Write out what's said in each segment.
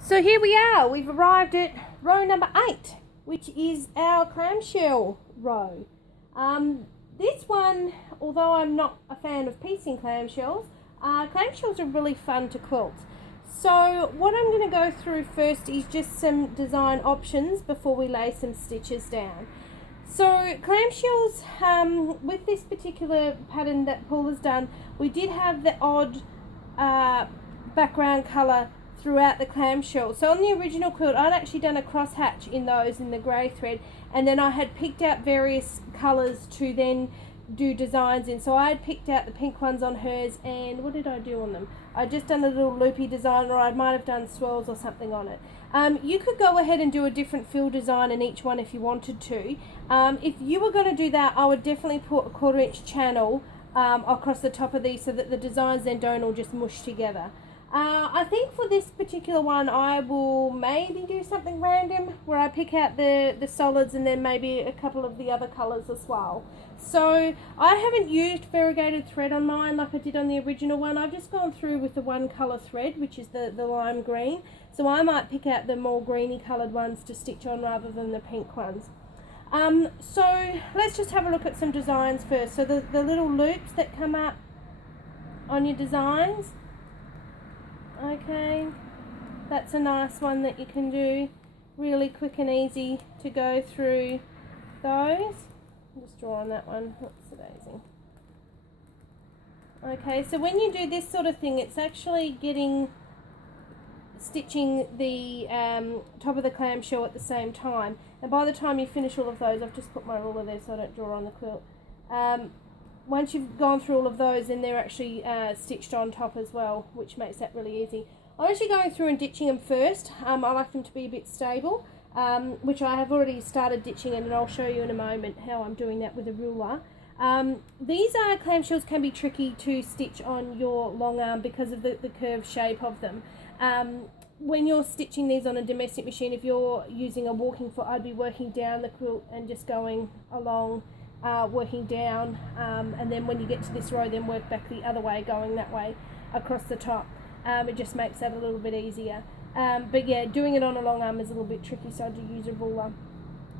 So here we are, we've arrived at row number 8, which is our clamshell row. This one, although I'm not a fan of piecing clamshells, clamshells are really fun to quilt. So what I'm going to go through first is just some design options before we lay some stitches down. So clamshells, with this particular pattern that Paula's done, we did have the odd background colour throughout the clamshell. So on the original quilt I'd actually done a crosshatch in those in the grey thread, and then I had picked out various colours to then do designs in. So I had picked out the pink ones on hers, and what did I do on them? I just done a little loopy design, or I might have done swirls or something on it. You could go ahead and do a different fill design in each one if you wanted to. If you were going to do that, I would definitely put a 1/4 inch channel across the top of these so that the designs then don't all just mush together. I think for this particular one I will maybe do something random where I pick out the solids and then maybe a couple of the other colours as well. So I haven't used variegated thread on mine like I did on the original one. I've just gone through with the one colour thread, which is the lime green. So I might pick out the more greeny coloured ones to stitch on rather than the pink ones. So let's just have a look at some designs first. So the little loops that come up on your designs. Okay, that's a nice one that you can do, really quick and easy to go through those. I'll just draw on that one. What's the daisy? Okay, so when you do this sort of thing, it's actually stitching the top of the clamshell at the same time, and by the time you finish all of those, I've just put my ruler there so I don't draw on the quilt. Once you've gone through all of those, then they're actually stitched on top as well, which makes that really easy. I'm actually going through and ditching them first. I like them to be a bit stable, which I have already started ditching, and I'll show you in a moment how I'm doing that with a ruler. These clamshells can be tricky to stitch on your long arm because of the curved shape of them. When you're stitching these on a domestic machine, if you're using a walking foot, I'd be working down the quilt and just going along, working down, and then when you get to this row, then work back the other way, going that way across the top. It just makes that a little bit easier. But yeah, doing it on a long arm is a little bit tricky, so I do use a ruler.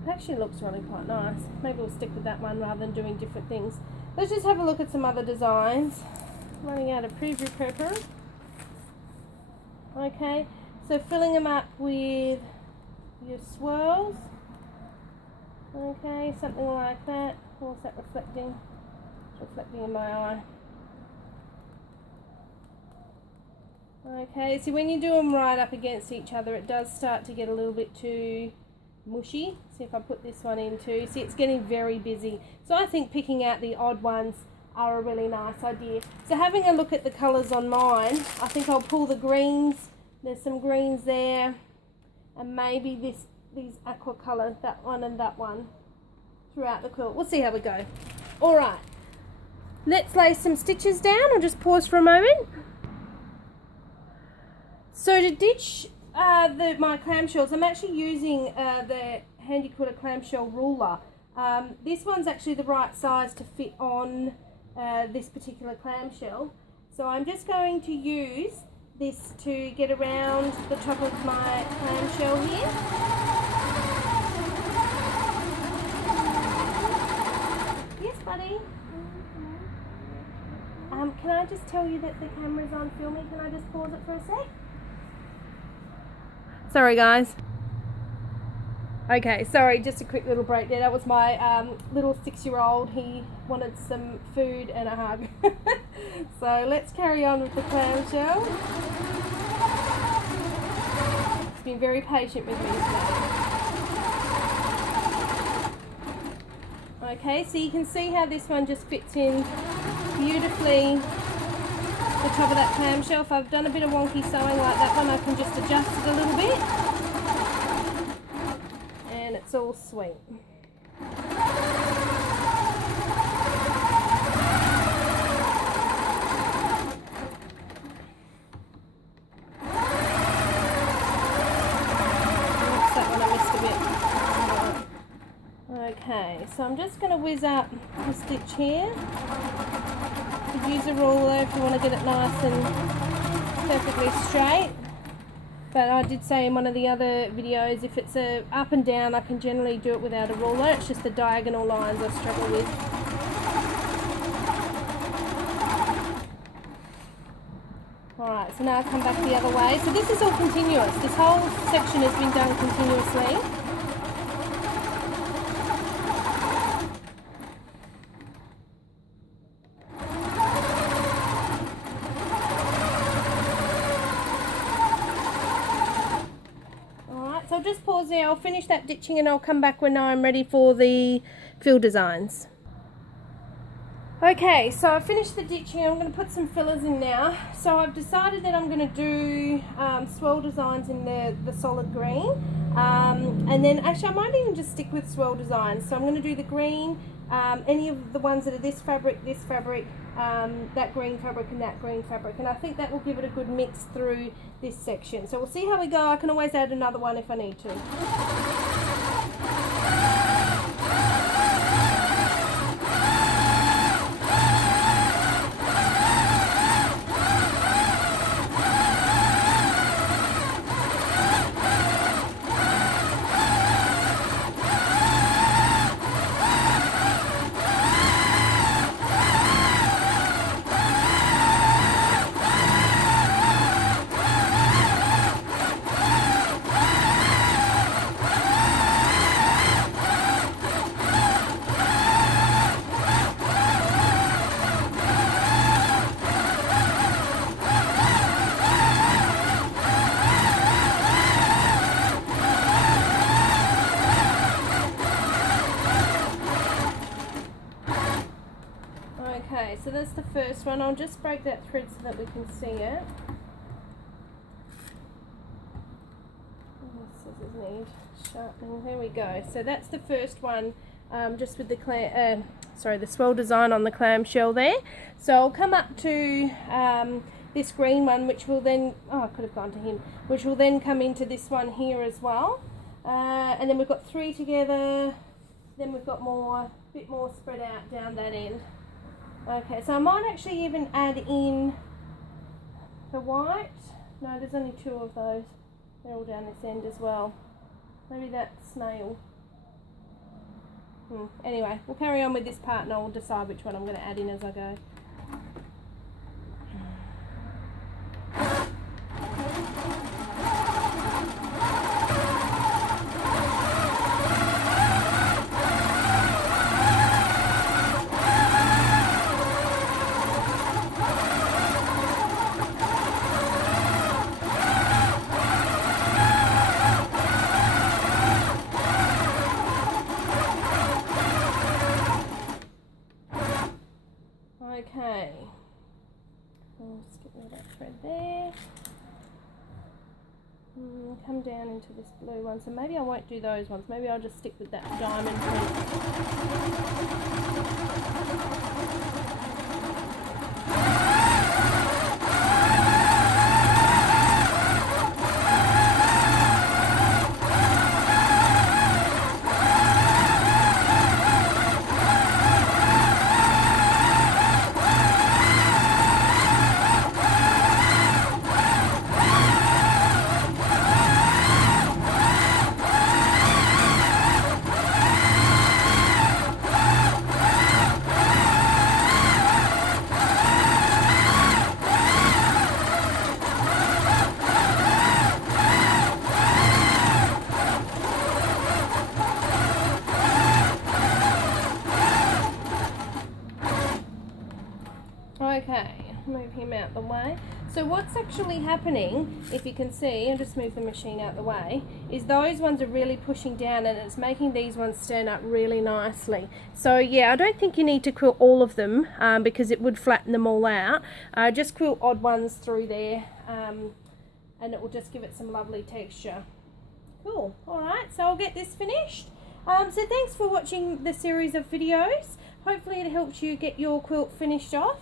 It actually looks really quite nice. Maybe we'll stick with that one rather than doing different things. Let's just have a look at some other designs. Running out of preview paper. Okay, so filling them up with your swirls. Okay, something like that. What's that reflecting? It's reflecting in my eye. Okay, so when you do them right up against each other, it does start to get a little bit too mushy. See if I put this one in too. See, it's getting very busy. So I think picking out the odd ones are a really nice idea. So having a look at the colours on mine, I think I'll pull the greens. There's some greens there, and maybe these aqua colours, that one and that one, throughout the quilt. We'll see how we go. Alright, let's lay some stitches down. I'll just pause for a moment. So to ditch my clamshells, I'm actually using the Handy Quilter clamshell ruler. This one's actually the right size to fit on this particular clamshell. So I'm just going to use this to get around the top of my clamshell here. Yes, buddy. Can I just tell you that the camera's on filming? Can I just pause it for a sec? Sorry, guys. Okay, sorry, just a quick little break there. That was my little 6-year-old. He wanted some food and a hug. So let's carry on with the clamshell. He's been very patient with me today. Okay, so you can see how this one just fits in beautifully the top of that clamshell. If I've done a bit of wonky sewing like that one, I can just adjust it a little bit. And it's all sweet. Okay, so I'm just going to whiz up the stitch here. You could use a ruler if you want to get it nice and perfectly straight. But I did say in one of the other videos, if it's a up and down, I can generally do it without a ruler. It's just the diagonal lines I struggle with. Alright, so now I come back the other way. So this is all continuous. This whole section has been done continuously. Alright, so I'll just pause there. I'll finish that ditching and I'll come back when I'm ready for the fill designs. Okay, so I finished the ditching. I'm going to put some fillers in now. So I've decided that I'm going to do swirl designs in the solid green. And then actually I might even just stick with swirl designs. So I'm going to do the green, any of the ones that are this fabric, that green fabric and that green fabric. And I think that will give it a good mix through this section. So we'll see how we go. I can always add another one if I need to. Okay, so that's the first one. I'll just break that thread so that we can see it. Scissors need sharpening. There we go. So that's the first one, just with the the swirl design on the clamshell there. So I'll come up to this green one, which will then, oh, I could have gone to him, which will then come into this one here as well. And then we've got 3 together. Then we've got a bit more spread out down that end. Okay, so I might actually even add in the white. No, there's only 2 of those. They're all down this end as well. Maybe that snail. Anyway, we'll carry on with this part and I'll decide which one I'm going to add in as I go. Okay, I'll just get rid of that thread there. Come down into this blue one, so maybe I won't do those ones, maybe I'll just stick with that diamond Okay, move him out the way. So what's actually happening, if you can see, I'll just move the machine out the way, is those ones are really pushing down and it's making these ones stand up really nicely. So yeah, I don't think you need to quilt all of them because it would flatten them all out. Just quilt odd ones through there and it will just give it some lovely texture. Cool, alright, so I'll get this finished. So thanks for watching the series of videos. Hopefully it helps you get your quilt finished off.